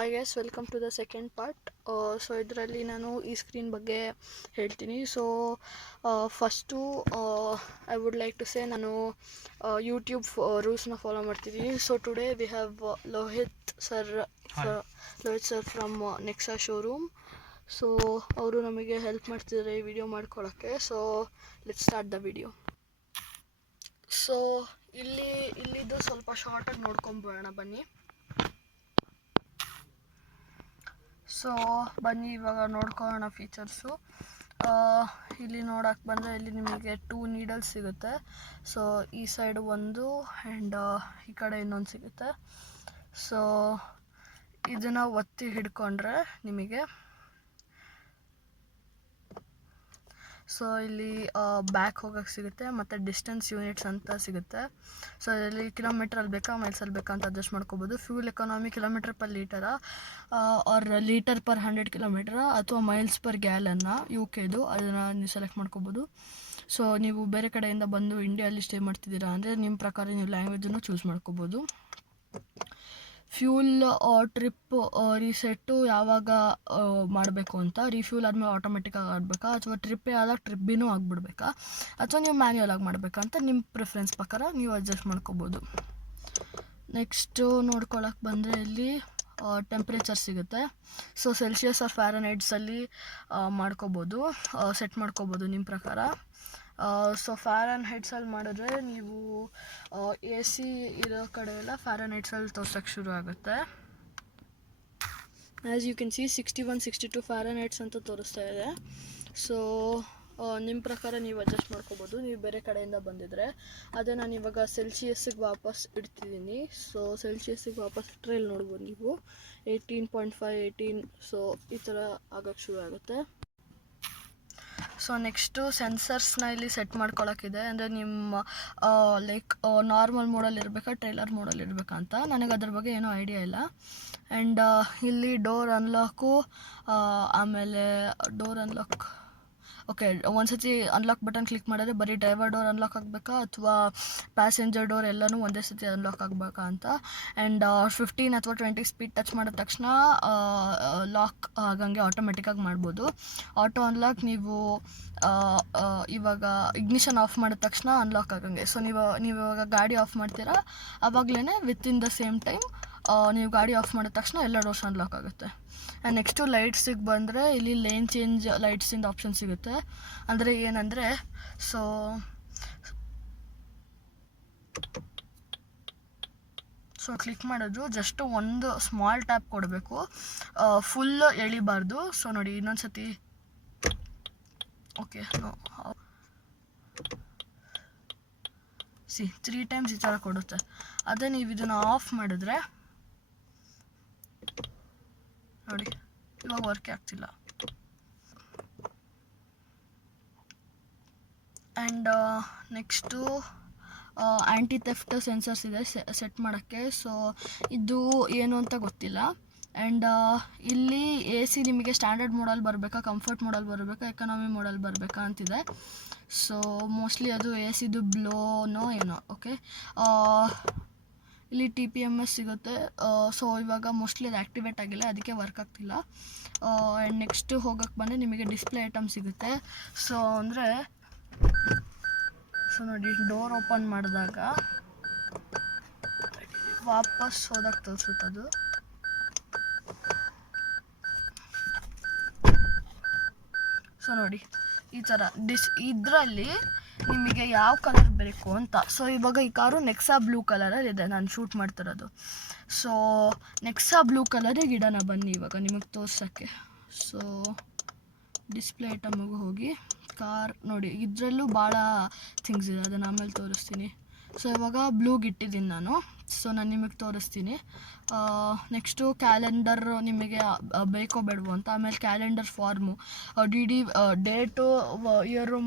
Hi guys, welcome to the second part. So ಇದರಲ್ಲಿ ನಾನು ಈ ಸ್ಕ್ರೀನ್ ಬಗ್ಗೆ ಹೇಳ್ತೀನಿ. So first I would like to say ನಾನು ಯೂಟ್ಯೂಬ್ ರೂಲ್ಸ್ನ ಫಾಲೋ ಮಾಡ್ತಿದ್ದೀನಿ. So today we have Lohith sir from Nexa showroom. So ಅವರು ನಮಗೆ ಹೆಲ್ಪ್ ಮಾಡ್ತಿದ್ದಾರೆ ಈ ವಿಡಿಯೋ ಮಾಡ್ಕೊಳ್ಳೋಕ್ಕೆ. So let's start the video. So ಇಲ್ಲಿದ್ದು ಸ್ವಲ್ಪ ಶಾರ್ಟಾಗಿ ನೋಡ್ಕೊಂಬೋಣ ಬನ್ನಿ. ಸೊ ಬನ್ನಿ ಇವಾಗ ನೋಡ್ಕೊಳ್ಳೋಣ ಫೀಚರ್ಸು. ಇಲ್ಲಿ ನೋಡೋಕ್ಕೆ ಬಂದರೆ ಇಲ್ಲಿ ನಿಮಗೆ 2 ನೀಡಲ್ಸ್ ಸಿಗುತ್ತೆ. ಸೊ ಈ ಸೈಡ್ ಒಂದು ಆ್ಯಂಡ್ ಈ ಕಡೆ ಇನ್ನೊಂದು ಸಿಗುತ್ತೆ. ಸೊ ಇದನ್ನು ಒತ್ತಿ ಹಿಡ್ಕೊಂಡ್ರೆ ನಿಮಗೆ ಸೊ ಇಲ್ಲಿ ಬ್ಯಾಕ್ ಹೋಗೋಕ್ಕೆ ಸಿಗುತ್ತೆ ಮತ್ತು ಡಿಸ್ಟೆನ್ಸ್ ಯೂನಿಟ್ಸ್ ಅಂತ ಸಿಗುತ್ತೆ. ಸೊ ಇದರಲ್ಲಿ ಕಿಲೋಮೀಟ್ರಲ್ಲಿ ಬೇಕಾ ಮೈಲ್ಸಲ್ಲಿ ಬೇಕಾ ಅಂತ ಅಡ್ಜಸ್ಟ್ ಮಾಡ್ಕೋಬೋದು. ಫ್ಯೂಲ್ ಎಕಾನಮಿ ಕಿಲೋಮೀಟರ್ ಪರ್ ಲೀಟರಾ ಆರ್ ಲೀಟರ್ ಪರ್ 100 ಕಿಲೋಮೀಟ್ರಾ ಅಥವಾ ಮೈಲ್ಸ್ ಪರ್ ಗ್ಯಾಲನ್ನ UKದು ಅದನ್ನು ನೀವು ಸೆಲೆಕ್ಟ್ ಮಾಡ್ಕೋಬೋದು. ಸೊ ನೀವು ಬೇರೆ ಕಡೆಯಿಂದ ಬಂದು ಇಂಡಿಯಲ್ಲಿ ಸ್ಟೇ ಮಾಡ್ತಿದ್ದೀರಾ ಅಂದರೆ ನಿಮ್ಮ ಪ್ರಕಾರ ನೀವು ಲ್ಯಾಂಗ್ವೇಜನ್ನು ಚೂಸ್ ಮಾಡ್ಕೋಬೋದು. ಫ್ಯೂಲ್ ಟ್ರಿಪ್ ರೀಸೆಟ್ಟು ಯಾವಾಗ ಮಾಡಬೇಕು ಅಂತ, ರೀಫ್ಯೂಲ್ ಆದಮೇಲೆ ಆಟೋಮೆಟಿಕ್ಕಾಗಿ ಆಗಬೇಕಾ ಅಥವಾ ಟ್ರಿಪ್ಪೇ ಆದಾಗ ಟ್ರಿಪ್ಪಿನೂ ಆಗಿಬಿಡ್ಬೇಕಾ ಅಥವಾ ನೀವು ಮ್ಯಾನ್ಯುಯಲ್ ಆಗಿ ಮಾಡಬೇಕಾ ಅಂತ ನಿಮ್ಮ ಪ್ರಿಫರೆನ್ಸ್ ಪ್ರಕಾರ ನೀವು ಅಡ್ಜಸ್ಟ್ ಮಾಡ್ಕೋಬೋದು. ನೆಕ್ಸ್ಟು ನೋಡ್ಕೊಳಕ್ಕೆ ಬಂದರೆ ಇಲ್ಲಿ ಟೆಂಪ್ರೇಚರ್ ಸಿಗುತ್ತೆ. ಸೊ ಸೆಲ್ಸಿಯಸ್ ಆರ್ ಫ್ಯಾರನ್ಹೀಟ್ಸಲ್ಲಿ ಮಾಡ್ಕೋಬೋದು, ಸೆಟ್ ಮಾಡ್ಕೋಬೋದು ನಿಮ್ಮ ಪ್ರಕಾರ. ಸೊ ಫ್ಯಾರನ್ಹೀಟ್ಸಲ್ಲಿ ಮಾಡಿದ್ರೆ ನೀವು AC ಇರೋ ಕಡೆ ಎಲ್ಲ ಫ್ಯಾರನ್ಹೀಟ್ಸಲ್ಲಿ ತೋರ್ಸೋಕ್ಕೆ ಶುರು ಆಗುತ್ತೆ. ಆ್ಯಸ್ ಯು ಕ್ಯಾನ್ ಸಿ 61-62 ಫ್ಯಾರನ್ಹೀಟ್ಸ್ ಅಂತ ತೋರಿಸ್ತಾ ಇದೆ. ಸೊ ನಿಮ್ಮ ಪ್ರಕಾರ ನೀವು ಅಡ್ಜಸ್ಟ್ ಮಾಡ್ಕೋಬೋದು ನೀವು ಬೇರೆ ಕಡೆಯಿಂದ ಬಂದಿದ್ದರೆ. ಅದೇ ನಾನು ಇವಾಗ ಸೆಲ್ಸಿಯಸ್ಸಿಗೆ ವಾಪಸ್ ಇಡ್ತಿದ್ದೀನಿ. ಸೊ ಸೆಲ್ಸಿಯಸ್ಸಿಗೆ ವಾಪಸ್ ಇಟ್ಟರೆ ಇಲ್ಲಿ ನೋಡ್ಬೋದು ನೀವು 18.5 18. ಸೊ ಈ ಥರ ಆಗೋಕ್ಕೆ ಶುರು ಆಗುತ್ತೆ. ಸೊ ನೆಕ್ಸ್ಟು ಸೆನ್ಸರ್ಸ್ನ ಇಲ್ಲಿ ಸೆಟ್ ಮಾಡ್ಕೊಳ್ಳೋಕ್ಕಿದೆ. ಅಂದರೆ ನಿಮ್ಮ ಲೈಕ್ ನಾರ್ಮಲ್ ಮೋಡಲ್ಲಿ ಇರಬೇಕಾ ಟ್ರೈಲರ್ ಮೋಡಲ್ಲಿ ಇರಬೇಕಾ ಅಂತ. ನನಗೆ ಅದ್ರ ಬಗ್ಗೆ ಏನೂ ಐಡಿಯಾ ಇಲ್ಲ. ಆ್ಯಂಡ್ ಇಲ್ಲಿ ಡೋರ್ ಅನ್ಲಾಕು, ಆಮೇಲೆ ಡೋರ್ ಅನ್ಲಾಕ್ ಓಕೆ ಒಂದ್ಸತಿ ಅನ್ಲಾಕ್ ಬಟನ್ ಕ್ಲಿಕ್ ಮಾಡಿದ್ರೆ ಬರೀ ಡ್ರೈವರ್ ಡೋರ್ ಅನ್ಲಾಕ್ ಆಗಬೇಕಾ ಅಥವಾ ಪ್ಯಾಸೆಂಜರ್ ಡೋರ್ ಎಲ್ಲನೂ ಒಂದೇ ಸತಿ ಅನ್ಲಾಕ್ ಆಗಬೇಕಾ ಅಂತ. ಆ್ಯಂಡ್ 15 ಅಥವಾ 20 ಸ್ಪೀಡ್ ಟಚ್ ಮಾಡಿದ ತಕ್ಷಣ ಲಾಕ್ ಆಗಂಗೆ ಆಟೋಮೆಟಿಕ್ಕಾಗಿ ಮಾಡ್ಬೋದು. ಆಟೋ ಅನ್ಲಾಕ್ ನೀವು ಇವಾಗ ಇಗ್ನಿಷನ್ ಆಫ್ ಮಾಡಿದ ತಕ್ಷಣ ಅನ್ಲಾಕ್ ಆಗಂಗೆ. ಸೊ ನೀವು ಇವಾಗ ಗಾಡಿ ಆಫ್ ಮಾಡ್ತೀರಾ ಆವಾಗಲೇ ವಿತಿನ್ ದ ಸೇಮ್ ಟೈಮ್ ನೀವು ಗಾಡಿ ಆಫ್ ಮಾಡಿದ ತಕ್ಷಣ ಎಲ್ಲ ಡೋರ್ಸ್ ಅನ್ಲಾಕ್ ಆಗುತ್ತೆ. ಆ್ಯಂಡ್ ನೆಕ್ಸ್ಟು ಲೈಟ್ಸಿಗೆ ಬಂದರೆ ಇಲ್ಲಿ ಲೇನ್ ಚೇಂಜ್ ಲೈಟ್ಸಿಂದ ಆಪ್ಷನ್ ಸಿಗುತ್ತೆ. ಅಂದರೆ ಏನಂದರೆ ಸೊ ಕ್ಲಿಕ್ ಮಾಡೋದು ಜಸ್ಟ್ ಒಂದು ಸ್ಮಾಲ್ ಟ್ಯಾಪ್ ಕೊಡಬೇಕು, ಫುಲ್ ಎಳಿಬಾರ್ದು. ಸೊ ನೋಡಿ ಇನ್ನೊಂದು ಸತಿ ಓಕೆ ಸಿ 3 ಟೈಮ್ಸ್ ಈ ಥರ ಕೊಡುತ್ತೆ. ಅದೇ ನೀವು ಇದನ್ನು ಆಫ್ ಮಾಡಿದ್ರೆ ನೋಡಿ ಇವಾಗ ವರ್ಕೇ ಆಗ್ತಿಲ್ಲ. And next anti theft sensors ಇದೆ ಸೆಟ್ ಮಾಡೋಕ್ಕೆ. ಸೊ ಇದು ಏನು ಅಂತ ಗೊತ್ತಿಲ್ಲ. ಆ್ಯಂಡ್ ಇಲ್ಲಿ AC ನಿಮಗೆ ಸ್ಟ್ಯಾಂಡರ್ಡ್ ಮೋಡಲ್ಲಿ ಬರಬೇಕಾ, ಕಂಫರ್ಟ್ ಮೋಡಲ್ಲಿ ಬರಬೇಕಾ, ಎಕನಾಮಿ ಮೋಡಲ್ಲಿ ಬರಬೇಕಾ ಅಂತಿದೆ. ಸೊ ಮೋಸ್ಟ್ಲಿ ಅದು ACದು ಬ್ಲೋನೋ ಏನೋ. ಓಕೆ ಇಲ್ಲಿ TPMS ಸಿಗುತ್ತೆ. ಸೊ ಇವಾಗ ಮೋಸ್ಟ್ಲಿ ಅದು ಆ್ಯಕ್ಟಿವೇಟ್ ಆಗಿಲ್ಲ, ಅದಕ್ಕೆ ವರ್ಕ್ ಆಗ್ತಿಲ್ಲ. ಆ್ಯಂಡ್ ನೆಕ್ಸ್ಟ್ ಹೋಗೋಕ್ಕೆ ಬಂದರೆ ನಿಮಗೆ ಡಿಸ್ಪ್ಲೇ ಐಟಮ್ ಸಿಗುತ್ತೆ. ಸೊ ಅಂದರೆ ಸೊ ನೋಡಿ ಡೋರ್ ಓಪನ್ ಮಾಡಿದಾಗ ವಾಪಸ್ ಹೋದಾಗ ತೋರಿಸುತ್ತದು. ಸೊ ನೋಡಿ ಈ ಥರ ಇದರಲ್ಲಿ ನಿಮಗೆ ಯಾವ ಕಲರ್ ಬೇಕು ಅಂತ. ಸೊ ಇವಾಗ ಈ ಕಾರು ನೆಕ್ಸಾ ಬ್ಲೂ ಕಲರಲ್ಲಿ ಇದೆ ನಾನು ಶೂಟ್ ಮಾಡ್ತಿರೋದು. ಸೊ ನೆಕ್ಸಾ ಬ್ಲೂ ಕಲರಿಗೆ ಇಡೋಣ ಬನ್ನಿ ಇವಾಗ ನಿಮಗೆ ತೋರ್ಸೋಕ್ಕೆ. ಸೊ ಡಿಸ್ಪ್ಲೇ ಐಟಮಿಗೆ ಹೋಗಿ ಕಾರ್ ನೋಡಿ, ಇದರಲ್ಲೂ ಭಾಳ ಥಿಂಗ್ಸ್ ಇದೆ, ಅದನ್ನು ಆಮೇಲೆ ತೋರಿಸ್ತೀನಿ. ಸೊ ಇವಾಗ ಬ್ಲೂಗೆ ಇಟ್ಟಿದ್ದೀನಿ ನಾನು. ಸೊ ನಾನು ನಿಮಗೆ ತೋರಿಸ್ತೀನಿ. ನೆಕ್ಸ್ಟು ಕ್ಯಾಲೆಂಡರ್ ನಿಮಗೆ ಬೇಕೋ ಬೇಡವೋ ಅಂತ. ಆಮೇಲೆ calendar form date year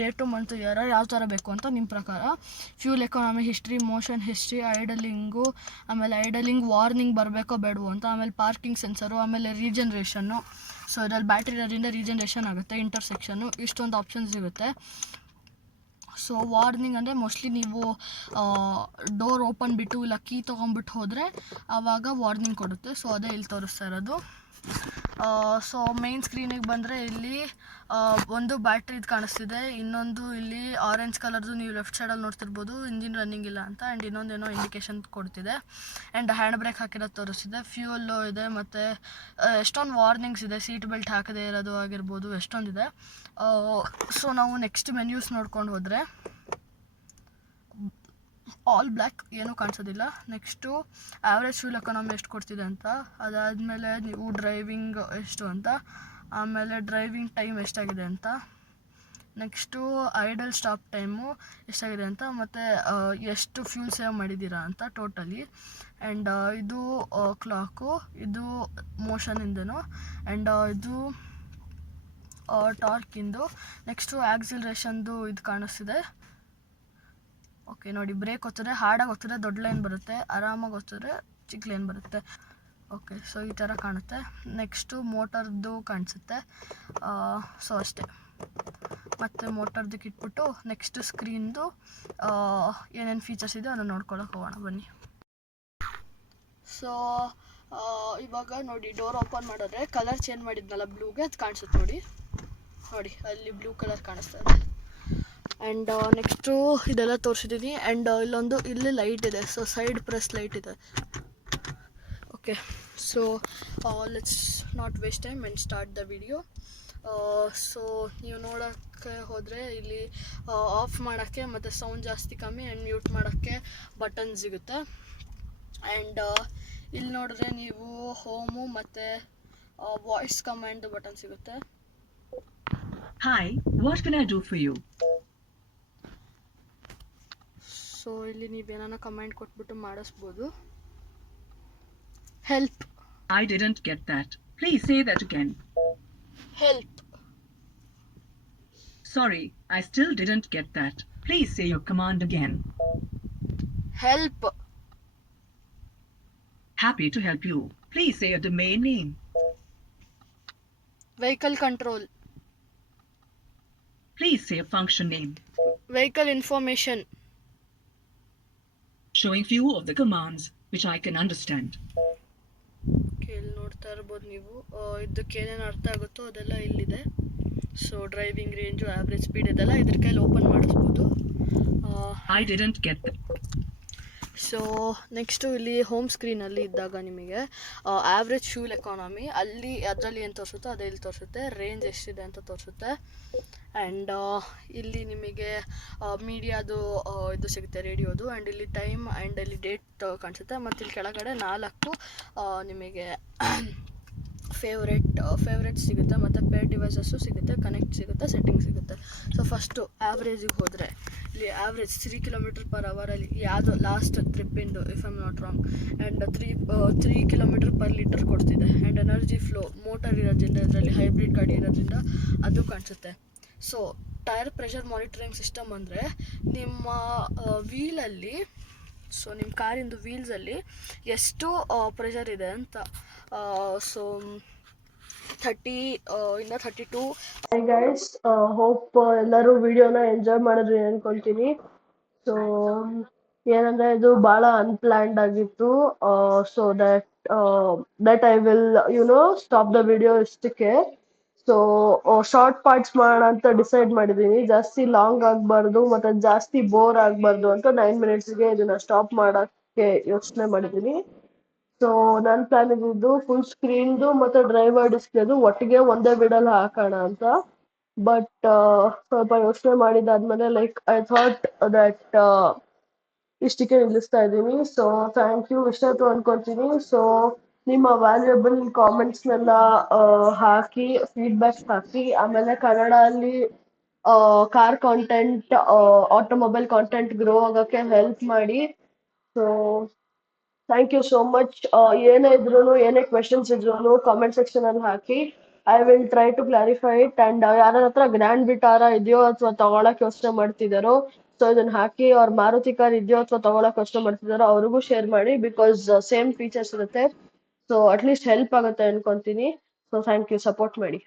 date month year ಯಾವ ಥರ ಬೇಕು ಅಂತ ನಿಮ್ಮ ಪ್ರಕಾರ. Fuel economy history, motion history, idling, ಆಮೇಲೆ ಐಡಲಿಂಗ್ ವಾರ್ನಿಂಗ್ ಬರಬೇಕೋ ಬೇಡವೋ ಅಂತ. ಆಮೇಲೆ ಪಾರ್ಕಿಂಗ್ ಸೆನ್ಸರು, ಆಮೇಲೆ ರೀಜನ್ರೇಷನ್ನು. ಸೊ ಇದರಲ್ಲಿ ಬ್ಯಾಟ್ರಿ ಇರೋದ್ರಿಂದ ರೀಜನ್ರೇಷನ್ ಆಗುತ್ತೆ, ಇಂಟರ್ಸೆಕ್ಷನ್ನು, ಇಷ್ಟೊಂದು ಆಪ್ಷನ್ಸ್ ಸಿಗುತ್ತೆ. ಸೊ ವಾರ್ನಿಂಗ್ ಅಂದರೆ ಮೋಸ್ಟ್ಲಿ ನೀವು ಡೋರ್ ಓಪನ್ ಬಿಟ್ಟು ಇಲ್ಲ ಕೀ ತೊಗೊಂಬಿಟ್ಟು ಹೋದರೆ ಆವಾಗ ವಾರ್ನಿಂಗ್ ಕೊಡುತ್ತೆ. ಸೊ ಅದೇ ಇಲ್ಲಿ ತೋರಿಸ್ತಾ ಇರೋದು. ಸೊ ಮೇನ್ ಸ್ಕ್ರೀನಿಗೆ ಬಂದರೆ ಇಲ್ಲಿ ಒಂದು ಬ್ಯಾಟ್ರಿದು ಕಾಣಿಸ್ತಿದೆ, ಇನ್ನೊಂದು ಇಲ್ಲಿ ಆರೆಂಜ್ ಕಲರ್ದು ನೀವು ಲೆಫ್ಟ್ ಸೈಡಲ್ಲಿ ನೋಡ್ತಿರ್ಬೋದು ಇಂಜಿನ್ ರನ್ನಿಂಗ್ ಇಲ್ಲ ಅಂತ, ಆ್ಯಂಡ್ ಇನ್ನೊಂದೇನೋ ಇಂಡಿಕೇಶನ್ ಕೊಡ್ತಿದೆ, ಆ್ಯಂಡ್ ಹ್ಯಾಂಡ್ ಬ್ರೇಕ್ ಹಾಕಿರೋದು ತೋರಿಸ್ತಿದೆ, ಫ್ಯೂಯಲ್ಲು ಇದೆ, ಮತ್ತು ಎಷ್ಟೊಂದು ವಾರ್ನಿಂಗ್ಸ್ ಇದೆ, ಸೀಟ್ ಬೆಲ್ಟ್ ಹಾಕದೇ ಇರೋದು ಆಗಿರ್ಬೋದು, ಎಷ್ಟೊಂದಿದೆ. ಸೊ ನಾವು ನೆಕ್ಸ್ಟ್ ಮೆನ್ಯೂಸ್ ನೋಡ್ಕೊಂಡು ಹೋದರೆ ಆಲ್ ಬ್ಲ್ಯಾಕ್, ಏನೂ ಕಾಣಿಸೋದಿಲ್ಲ. ನೆಕ್ಸ್ಟು ಆ್ಯಾವ್ರೇಜ್ ಫ್ಯೂಲ್ ಎಕಾನಮಿ ಎಷ್ಟು ಕೊಡ್ತಿದೆ ಅಂತ, ಅದಾದಮೇಲೆ ನೀವು ಡ್ರೈವಿಂಗ್ ಎಷ್ಟು ಅಂತ, ಆಮೇಲೆ ಡ್ರೈವಿಂಗ್ ಟೈಮ್ ಎಷ್ಟಾಗಿದೆ ಅಂತ, ನೆಕ್ಸ್ಟು ಐಡಲ್ ಸ್ಟಾಪ್ ಟೈಮು ಎಷ್ಟಾಗಿದೆ ಅಂತ, ಮತ್ತು ಎಷ್ಟು ಫ್ಯೂಲ್ ಸೇವ್ ಮಾಡಿದ್ದೀರಾ ಅಂತ ಟೋಟಲಿ, ಆ್ಯಂಡ್ ಇದು ಕ್ಲಾಕು, ಇದು ಮೋಷನಿಂದನು, ಆ್ಯಂಡ್ ಇದು ಟಾರ್ಕಿಂದು. ನೆಕ್ಸ್ಟು ಆಕ್ಸಿಲರೇಷನ್ದು ಇದು ಕಾಣಿಸ್ತಿದೆ. ಓಕೆ ನೋಡಿ, ಬ್ರೇಕ್ ಒತ್ತಿದ್ರೆ ಹಾರ್ಡಾಗಿ ಒತ್ತಿದ್ರೆ ದೊಡ್ಡ ಲೈನ್ ಬರುತ್ತೆ, ಆರಾಮಾಗಿ ಒತ್ತಿದ್ರೆ ಚಿಕ್ಕ ಲೈನ್ ಬರುತ್ತೆ. ಓಕೆ, ಸೊ ಈ ಥರ ಕಾಣುತ್ತೆ. ನೆಕ್ಸ್ಟು ಮೋಟರ್ದು ಕಾಣಿಸುತ್ತೆ. ಸೊ ಅಷ್ಟೇ. ಮತ್ತು ಮೋಟರ್ದಕ್ಕೆ ಇಟ್ಬಿಟ್ಟು ನೆಕ್ಸ್ಟ್ ಸ್ಕ್ರೀನ್ದು ಏನೇನು ಫೀಚರ್ಸ್ ಇದೆ ಅದನ್ನು ನೋಡ್ಕೊಳಕ್ಕೆ ಹೋಗೋಣ ಬನ್ನಿ. ಸೊ ಇವಾಗ ನೋಡಿ, ಡೋರ್ ಓಪನ್ ಮಾಡಿದ್ರೆ ಕಲರ್ ಚೇಂಜ್ ಮಾಡಿದ್ನಲ್ಲ ಬ್ಲೂಗೆ, ಅದು ಕಾಣಿಸುತ್ತೆ ನೋಡಿ. ಅಲ್ಲಿ ಬ್ಲೂ ಕಲರ್ ಕಾಣಿಸ್ತಾ ಇದೆ. ಆ್ಯಂಡ್ ನೆಕ್ಸ್ಟು ಇದೆಲ್ಲ ತೋರಿಸಿದ್ದೀನಿ. ಆ್ಯಂಡ್ ಇಲ್ಲಿ ಲೈಟ್ ಇದೆ, ಸೊ ಸೈಡ್ ಪ್ರೆಸ್ ಲೈಟ್ ಇದೆ. Okay, so let's not waste time and start the video. So ನೀವು ನೋಡೋಕ್ಕೆ ಹೋದರೆ ಇಲ್ಲಿ ಆಫ್ ಮಾಡೋಕ್ಕೆ ಮತ್ತು ಸೌಂಡ್ ಜಾಸ್ತಿ ಕಮ್ಮಿ ಆ್ಯಂಡ್ ಮ್ಯೂಟ್ ಮಾಡೋಕ್ಕೆ ಬಟನ್ ಸಿಗುತ್ತೆ. ಆ್ಯಂಡ್ ಇಲ್ಲಿ ನೋಡಿದ್ರೆ ನೀವು ಹೋಮು ಮತ್ತು ವಾಯ್ಸ್ ಕಮಾಂಡ್ ಬಟನ್ ಸಿಗುತ್ತೆ. Hi, what can I do for you? So ಇಲ್ಲಿ ನೀವೇನ ಕಮೆಂಟ್ ಕೊಟ್ಬಿಟ್ಟು ಮಾಡಿಸ್ಬೋದು. Help. I didn't get that. Please say that again. Help. Sorry, I still didn't get that. Please say your command again. Help. Happy to help you. Please say your domain name. Vehicle control. Please say a function name. Vehicle information. Showing few of the commands which I can understand. ಇಲ್ಲಿ ನೋಡ್ತಾ ಇರ್ಬೋದು ನೀವು, ಇದಕ್ಕೆ ಏನೇನು ಅರ್ಥ ಆಗುತ್ತೋ ಅದೆಲ್ಲ ಇಲ್ಲಿದೆ. So driving range, average speed ಇದೆಲ್ಲ ಇದ್ರ ಕೈಲಿ ಓಪನ್ ಮಾಡಿಸ್ಬೋದು. I didn't get that. So next ಇಲ್ಲಿ ಹೋಮ್ ಸ್ಕ್ರೀನಲ್ಲಿ ಇದ್ದಾಗ ನಿಮಗೆ ಆವ್ರೇಜ್ ಫ್ಯೂಲ್ ಎಕಾನಮಿ ಅಲ್ಲಿ ಅದರಲ್ಲಿ ಏನು ತೋರಿಸುತ್ತೋ ಅದೇ ಇಲ್ಲಿ ತೋರಿಸುತ್ತೆ, ರೇಂಜ್ ಎಷ್ಟಿದೆ ಅಂತ ತೋರಿಸುತ್ತೆ. ಆ್ಯಂಡ್ ಇಲ್ಲಿ ನಿಮಗೆ ಮೀಡಿಯಾದು ಇದು ಸಿಗುತ್ತೆ, ರೇಡಿಯೋದು, ಆ್ಯಂಡ್ ಇಲ್ಲಿ ಟೈಮ್ ಆ್ಯಂಡ್ ಇಲ್ಲಿ ಡೇಟ್ ಕಾಣಿಸುತ್ತೆ. ಮತ್ತು ಇಲ್ಲಿ ಕೆಳಗಡೆ 4 ನಿಮಗೆ ಫೇವ್ರೇಟ್ ಸಿಗುತ್ತೆ, ಮತ್ತು ಪೇರ್ ಡಿವೈಸಸ್ಸು ಸಿಗುತ್ತೆ, ಕನೆಕ್ಟ್ ಸಿಗುತ್ತೆ, ಸೆಟ್ಟಿಂಗ್ ಸಿಗುತ್ತೆ. ಸೊ ಫಸ್ಟು ಆವ್ರೇಜಿಗೆ ಹೋದರೆ ಇಲ್ಲಿ ಆವ್ರೇಜ್ 3 km/h ಅಲ್ಲಿ ಯಾವುದೋ ಲಾಸ್ಟ್ ಟ್ರಿಪ್ಪಿಂದು, if I'm not wrong, and 3 km/L ಕೊಡ್ತಿದೆ. ಆ್ಯಂಡ್ ಎನರ್ಜಿ ಫ್ಲೋ ಮೋಟರ್ ಇರೋದ್ರಿಂದ, ಇದರಲ್ಲಿ ಹೈಬ್ರಿಡ್ ಗಾಡಿ ಇರೋದ್ರಿಂದ ಅದು ಕಾಣಿಸುತ್ತೆ. So tyre pressure monitoring system ಅಂದರೆ ನಿಮ್ಮ ವೀಲಲ್ಲಿ, ಸೊ ನಿಮ್ಮ ಕಾರಿಂದು ವೀಲ್ಸಲ್ಲಿ ಎಷ್ಟು ಪ್ರೆಷರ್ ಇದೆ ಅಂತ. ಸೊ 30 ಇಂದ 32. ಹಾಯ್ ಗೈಸ್, ಹೋಪ್ ಎಲ್ಲರೂ ವಿಡಿಯೋನ ಎಂಜಾಯ್ ಮಾಡಿದ್ರಿ ಅನ್ಕೊಳ್ತೀನಿ. ಸೊ ಏನಂದರೆ ಇದು ಭಾಳ ಅನ್ಪ್ಲ್ಯಾನ್ಡ್ ಆಗಿತ್ತು. So that I will stop the video ಇಷ್ಟಕ್ಕೆ. ಸೊ ಶಾರ್ಟ್ ಪಾರ್ಟ್ಸ್ ಮಾಡೋಣ ಅಂತ ಡಿಸೈಡ್ ಮಾಡಿದ್ದೀನಿ. ಜಾಸ್ತಿ ಲಾಂಗ್ ಆಗಬಾರ್ದು ಮತ್ತು ಜಾಸ್ತಿ ಬೋರ್ ಆಗಬಾರ್ದು ಅಂತ 9 minutesಗೆ ಇದನ್ನು ಸ್ಟಾಪ್ ಮಾಡೋಕ್ಕೆ ಯೋಚನೆ ಮಾಡಿದ್ದೀನಿ. ಸೊ ನನ್ನ ಪ್ಲಾನ್ ಇದ್ದಿದ್ದು ಫುಲ್ ಸ್ಕ್ರೀನ್ದು ಮತ್ತು ಡ್ರೈವರ್ ಡಿಸ್ಪ್ಲೇದು ಒಟ್ಟಿಗೆ ಒಂದೇ ವಿಡಲ್ಲಿ ಹಾಕೋಣ ಅಂತ. ಬಟ್ ಸ್ವಲ್ಪ ಯೋಚನೆ ಮಾಡಿದ್ದಾದ್ಮೇಲೆ ಐ ಥಾಟ್ ದಟ್ ಇಷ್ಟಕ್ಕೆ ನಿಲ್ಲಿಸ್ತಾ ಇದ್ದೀನಿ. ಸೊ ಥ್ಯಾಂಕ್ ಯು, ಇಷ್ಟಾಯ್ತು ಅನ್ಕೊತೀನಿ. ಸೊ ನಿಮ್ಮ ವ್ಯಾಲ್ಯೂಯಬಲ್ ಕಾಮೆಂಟ್ಸ್ನೆಲ್ಲ ಹಾಕಿ, ಫೀಡ್ಬ್ಯಾಕ್ಸ್ ಹಾಕಿ, ಆಮೇಲೆ ಕನ್ನಡಲ್ಲಿ car content, automobile content grow ಆಗೋಕ್ಕೆ ಹೆಲ್ಪ್ ಮಾಡಿ. So thank you so much. ಏನೇ ಇದ್ರೂ, ಏನೇ ಕ್ವೆಶನ್ಸ್ ಇದ್ರೂ ಕಾಮೆಂಟ್ ಸೆಕ್ಷನಲ್ಲಿ ಹಾಕಿ. I will try to clarify it. And ಯಾರ ಹತ್ರ ಗ್ರ್ಯಾಂಡ್ ವಿಟಾರಾ ಇದೆಯೋ ಅಥವಾ ತಗೊಳಕ್ಕೆ ಯೋಚನೆ ಮಾಡ್ತಿದ್ದಾರೋ, ಸೊ ಇದನ್ನು ಹಾಕಿ. ಅವ್ರ ಮಾರುತಿ ಕಾರ್ ಇದೆಯೋ ಅಥವಾ ತಗೊಳಕ್ಕೆ ಯೋಚನೆ ಮಾಡ್ತಿದ್ದಾರೋ ಅವ್ರಿಗೂ ಶೇರ್ ಮಾಡಿ, ಬಿಕಾಸ್ ಸೇಮ್ ಫೀಚರ್ಸ್ ಇರುತ್ತೆ. ಸೊ ಅಟ್ಲೀಸ್ಟ್ ಹೆಲ್ಪ್ ಆಗುತ್ತೆ ಅನ್ಕೊತೀನಿ. ಸೊ ಥ್ಯಾಂಕ್ ಯು, ಸಪೋರ್ಟ್ ಮಾಡಿ.